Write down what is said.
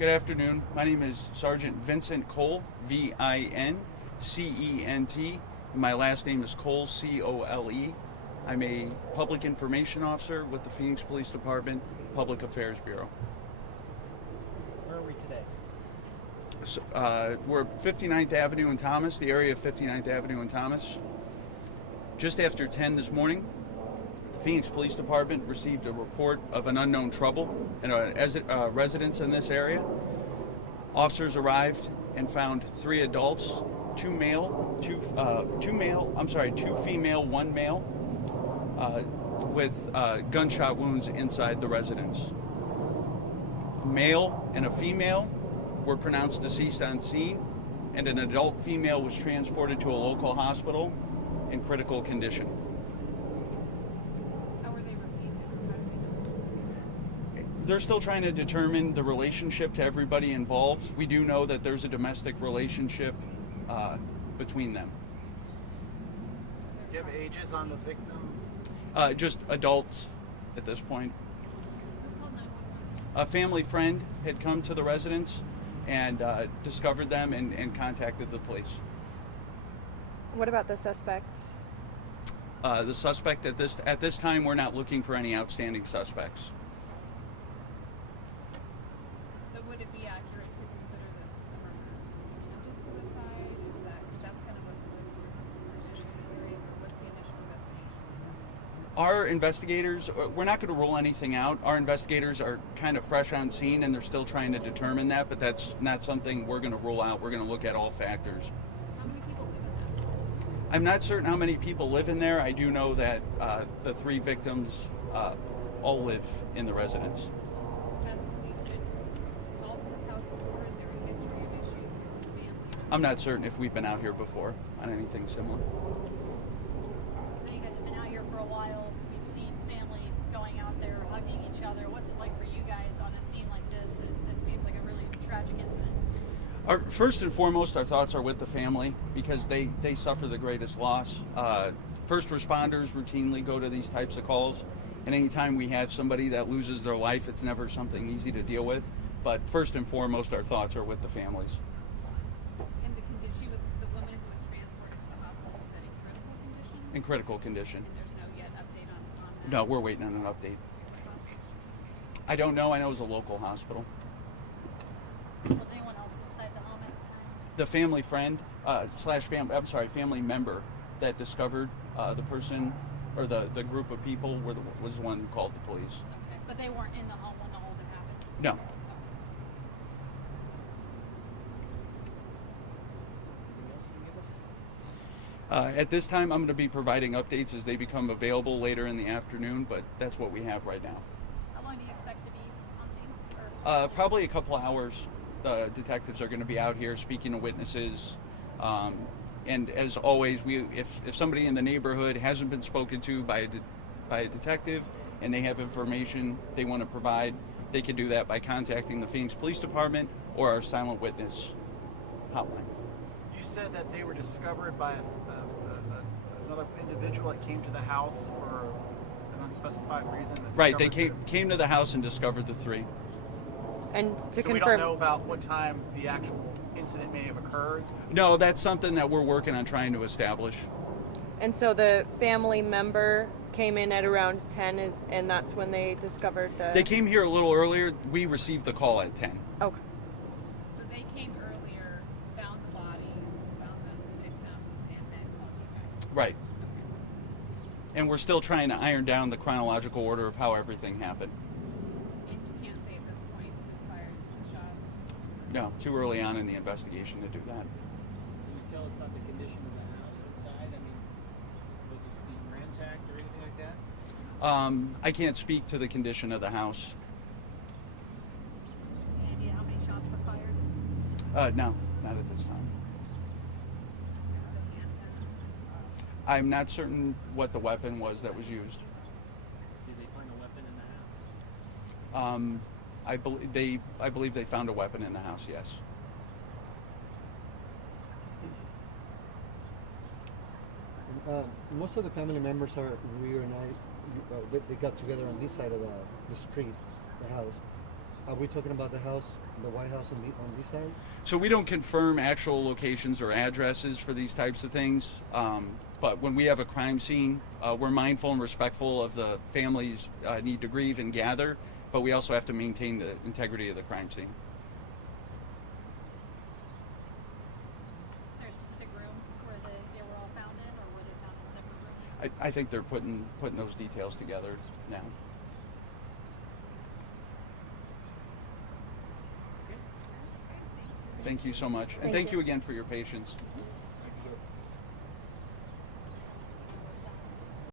Good afternoon. My name is Sergeant Vincent Cole, Vincent. My last name is Cole, Cole. I'm a public information officer with the Phoenix Police Department Public Affairs Bureau. Where are we today? So, we're 59th Avenue and Thomas, the area of 59th Avenue and Thomas. Just after 10 this morning, the Phoenix Police Department received a report of an unknown trouble in residents in this area. Officers arrived and found 3 adults, 2 female, 1 male, with gunshot wounds inside the residence. A male and a female were pronounced deceased on scene, and an adult female was transported to a local hospital in critical condition. How were they received? They're still trying to determine the relationship to everybody involved. We do know that there's a domestic relationship between them. Do you have ages on the victims? Just adults at this point. Who called 911? A family friend had come to the residence and discovered them and contacted the police. What about the suspect? The suspect at this time, we're not looking for any outstanding suspects. So would it be accurate to consider this a murder attempted suicide? That's kind of what the most initial theory, or what's the initial investigation? Our investigators, we're not going to rule anything out. Our investigators are kind of fresh on scene and they're still trying to determine that, but that's not something we're going to rule out. We're going to look at all factors. How many people live in that? I'm not certain how many people live in there. I do know that the 3 victims all live in the residence. Has the police been involved in this house before? Is there a history of issues with this family? I'm not certain if we've been out here before on anything similar. You guys have been out here for a while. We've seen family going out there, hugging each other. What's it like for you guys on a scene like this? It seems like a really tragic incident. First and foremost, our thoughts are with the family because they suffer the greatest loss. First responders routinely go to these types of calls, and anytime we have somebody that loses their life, it's never something easy to deal with. But first and foremost, our thoughts are with the families. And the condition, the woman who was transported to the hospital, said in critical condition? In critical condition. And there's no yet update on that? No, we're waiting on an update. I don't know. I know it was a local hospital. Was anyone else inside the home at the time? The family friend family member that discovered the person or the group of people was the one who called the police. Okay, but they weren't in the home when the whole thing happened? No. At this time, I'm going to be providing updates as they become available later in the afternoon, but that's what we have right now. How long do you expect to be on scene? Or Probably a couple hours. The detectives are going to be out here speaking to witnesses. And as always, if somebody in the neighborhood hasn't been spoken to by a detective and they have information they want to provide, they can do that by contacting the Phoenix Police Department or our silent witness hotline. You said that they were discovered by another individual that came to the house for an unspecified reason. Right, they came to the house and discovered the 3. And to So we confirm, don't know about what time the actual incident may have occurred. No, that's something that we're working on trying to establish. and so the family member came in at around 10, and that's when they discovered the. They came here a little earlier. We received the call at 10. Okay. So they came earlier, found the bodies, found the victims, and then called you guys. Right. And we're still trying to iron down the chronological order of how everything happened. And you can't say at this point who fired the shots. No, too early on in the investigation to do that. Can you tell us about the condition of the house inside? I mean, was it being ransacked or anything like that? I can't speak to the condition of the house. any idea how many shots were fired? No, not at this time. Was it handgun? I'm not certain what the weapon was that was used. Did they find a weapon in the house? I believe they found a weapon in the house. Yes. Most of the family members are reunited. They got together on this side of the street, the house. Are we talking about the house, the White House on this side? So we don't confirm actual locations or addresses for these types of things. But when we have a crime scene, we're mindful and respectful of the family's need to grieve and gather, but we also have to maintain the integrity of the crime scene. Is there a specific room where they were all found in, or were they found in separate rooms? I think they're putting those details together now. Thank you so much. And thank you again for your patience.